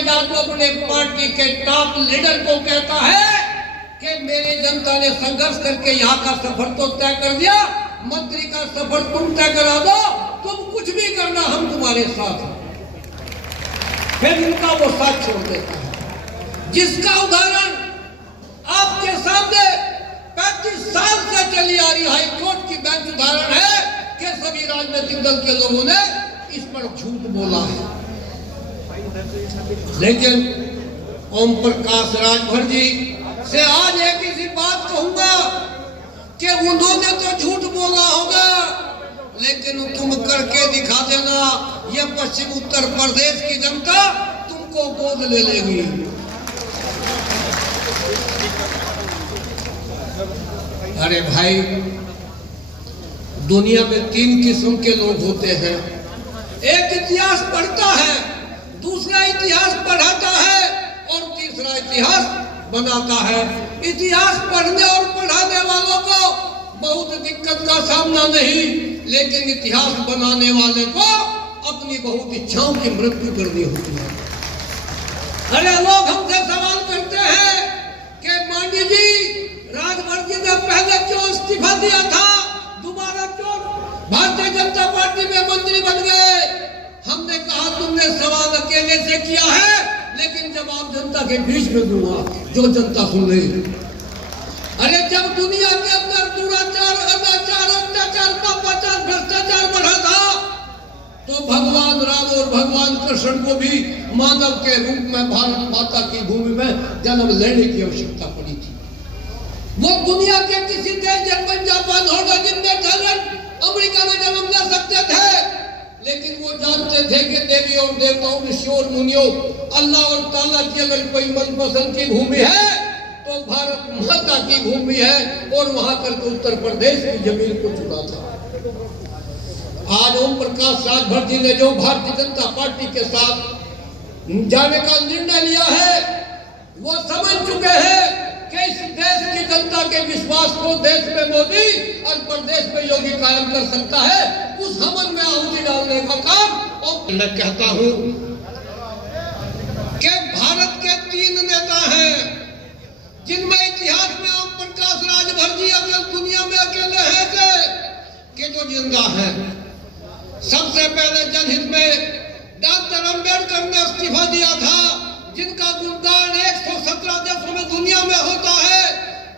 सूबेदार को, अपने पार्टी के टॉप लीडर को कहता है कि मेरी जनता ने संघर्ष करके यहाँ का सफर तो तय कर दिया, मंत्री का सफर तुम तय करा दो, तुम कुछ भी करना हम तुम्हारे साथ हैं। फिर इनका वो साथ छोड़ देता है, जिसका उदाहरण आपके सामने 35 साल से चली आ रही हाईकोर्ट की बेंच उदाहरण है कि सभी राजनीतिक दल के लोगों ने इस पर झूठ बोला है। लेकिन ओम प्रकाश राजभर जी से आज एक ही बात कहूंगा कि उन्होंने तो झूठ बोला होगा, लेकिन तुम करके दिखा देना, ये पश्चिम उत्तर प्रदेश की जनता तुमको गोद ले लेगी। अरे भाई, दुनिया में 3 किस्म के लोग होते हैं। एक इतिहास पढ़ता है, दूसरा इतिहास पढ़ाता है और तीसरा इतिहास बनाता है। इतिहास पढ़ने और पढ़ाने वालों को बहुत दिक्कत का सामना नहीं, लेकिन इतिहास बनाने वाले को अपनी बहुत इच्छाओं की मृत्यु करनी होती है। अरे लोग हमसे सवाल करते हैं कि मांडी जी, राजभर जी ने पहले क्यों इस्तीफा दिया था, दोबारा क्यों भारतीय जनता पार्टी में मंत्री बन गए? हमने कहा तुमने सवाल अकेले से किया है, लेकिन जवाब जनता के बीच में दूंगा, जो जनता सुन रही। अरे जब दुनिया के अंदर दुराचार, अनाचार, अत्याचार, पापाचार, भ्रष्टाचार बढ़ा था, तो भगवान राम और भगवान कृष्ण को भी मानव के रूप में भारत माता की भूमि में जन्म लेने की आवश्यकता पड़ी थी। वो दुनिया के किसी देश, German, Japan, Holland, Netherland, America में जन्म ले सकते थे, लेकिन वो जानते थे कि देवी और देवताओं, ऋषियों और मुनियों, अल्लाह और ताला की अगर कोई मनपसंद की भूमि है तो भारत माता की भूमि है, और वहां करके उत्तर प्रदेश की जमीन को चुना था। आज ओम प्रकाश राजभर जी ने जो भारतीय जनता पार्टी के साथ जाने का निर्णय लिया है, वो समझ चुके हैं कि इस देश की जनता के विश्वास को देश में मोदी और प्रदेश में योगी कायम कर सकता है। उस हमन में आहुति डालने का काम और मैं कहता हूं कि भारत के 3 नेता हैं जिनमें इतिहास में ओम प्रकाश राजभर जी अगर दुनिया में अकेले हैं कि जो जिंदा हैं। सबसे पहले जनहित में डॉक्टर अंबेडकर ने इस्तीफा दिया था, जिनका गुणगान 117 देशों में दुनिया में होता है।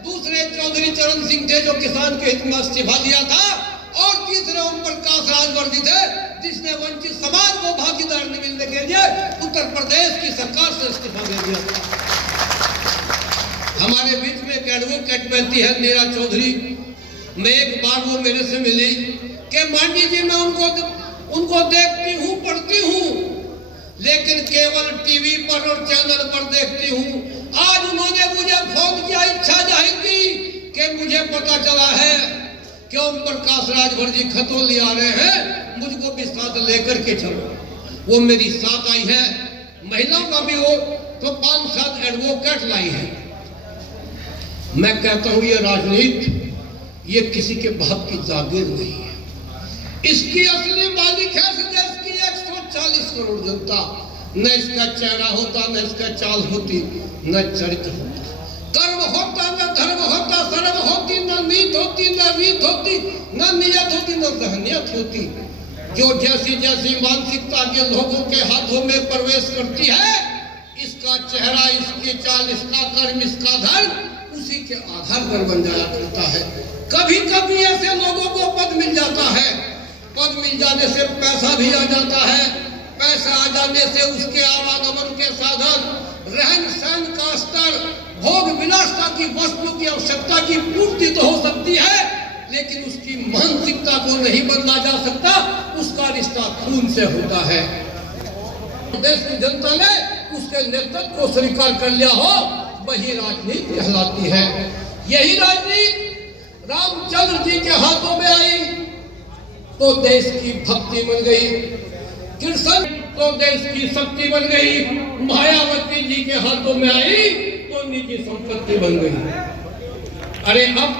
दूसरे चौधरी चरण सिंह थे जो किसान के हित में इस्तीफा दिया था, और तीसरे ओम प्रकाश राजभर जी थे जिसने वंचित समाज को भागीदार मिलने के लिए उत्तर प्रदेश की सरकार से इस्तीफा दे दिया था। हमारे बीच में एक एडवोकेट बैठती है मीरा चौधरी। मैं एक बार वो मेरे से मिली कि मांडी जी मैं उनको देखती हूँ, पढ़ती हूँ, लेकिन केवल टीवी पर और चैनल पर देखती हूँ। आज उन्होंने मुझे फोन किया, इच्छा जाहिर की कि मुझे पता चला है कि ओम प्रकाश राजभर जी खतौली आ रहे हैं, मुझको भी साथ लेकर के चलो। वो मेरी साथ आई है, महिलाओं का भी हो तो 5-7 एडवोकेट लाई है। मैं कहता हूँ ये राजनीति, ये किसी के बाप की जागीर नहीं है। इसकी असली मालिक है देश की 140 करोड़ जनता। न इसका चेहरा होता, न इसका चाल होती, न चरित्र होता, कर्म होता, न धर्म होता, शर्म होती, न नीत होती, न रीत होती, न नियत होती, न जहनियत होती। जो जैसी जैसी मानसिकता के लोगों के हाथों में प्रवेश करती है, इसका चेहरा, इसकी चाल, इसका कर्म, इसका धर्म उसी के आधार पर बन जाया करता है। कभी कभी ऐसे लोगों को पद मिल जाता है, पद मिल जाने से पैसा भी आ जाता है, पैसा आ जाने से उसके आवागमन के साधन, रहन सहन का स्तर, भोग विलासता की वस्तु की आवश्यकता की पूर्ति तो हो सकती है, लेकिन उसकी मानसिकता को नहीं बदला जा सकता। उसका रिश्ता खून से होता है। देश की जनता ने उसके नेतृत्व को स्वीकार कर लिया हो, वही राजनीति कहलाती है। यही राजनीति रामचंद्र जी के हाथों में आई तो देश की भक्ति बन गई, कृष्ण तो देश की शक्ति बन गई, मायावती जी के हाथों में आई तो निजी संपत्ति बन गई। अरे अब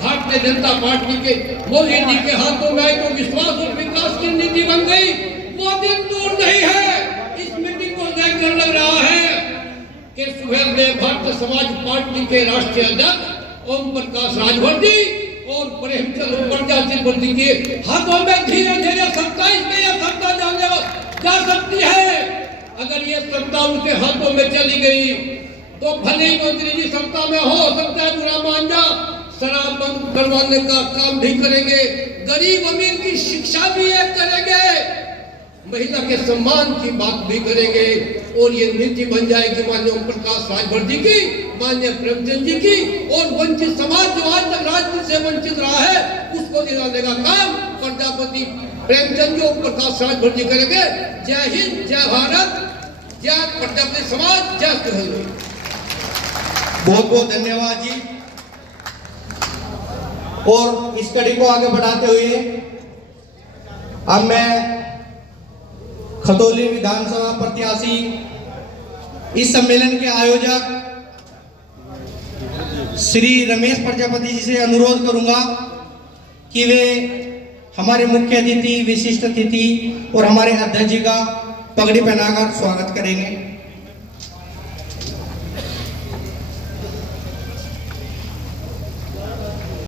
भारतीय जनता पार्टी के मोदी जी के हाथों में आई तो विश्वास और विकास की नीति बन गई। वो दिन दूर नहीं है, इस मीटिंग को लेकर डर लग रहा है कि सुबह में भारतीय समाज पार्टी के राष्ट्रीय अध्यक्ष ओम प्रकाश राजभर और प्रेमचंद प्रजापति के हाथों में धीरे धीरे 27 में यह सत्ता जा सकती है। अगर ये सत्ता उनके हाथों में चली गई तो भले ही मंत्री जी सत्ता में हो सकता है बुरा मान जा, शराब बंद करवाने का काम भी करेंगे, गरीब अमीर की शिक्षा भी ये करेंगे, महिला के सम्मान की बात भी करेंगे और ये नीति बन जाएगी माननीय ओम प्रकाश राजभर जी की, माननीय प्रेमचंद जी की, और वंचित समाज जो आज तक राजनीति से वंचित रहा है उसको दिलाने का काम प्रजापति प्रेमचंद जी ओम प्रकाश राजभर जी करेंगे। जय हिंद, जय भारत, जय प्रजापति समाज, जय हिंद। बहुत बहुत धन्यवाद जी। और इस कड़ी को आगे बढ़ाते हुए अब मैं खतौली विधानसभा प्रत्याशी इस सम्मेलन के आयोजक श्री रमेश प्रजापति जी से अनुरोध करूंगा कि वे हमारे मुख्य अतिथि, विशिष्ट अतिथि और हमारे अध्यक्ष जी का पगड़ी पहनाकर स्वागत करेंगे।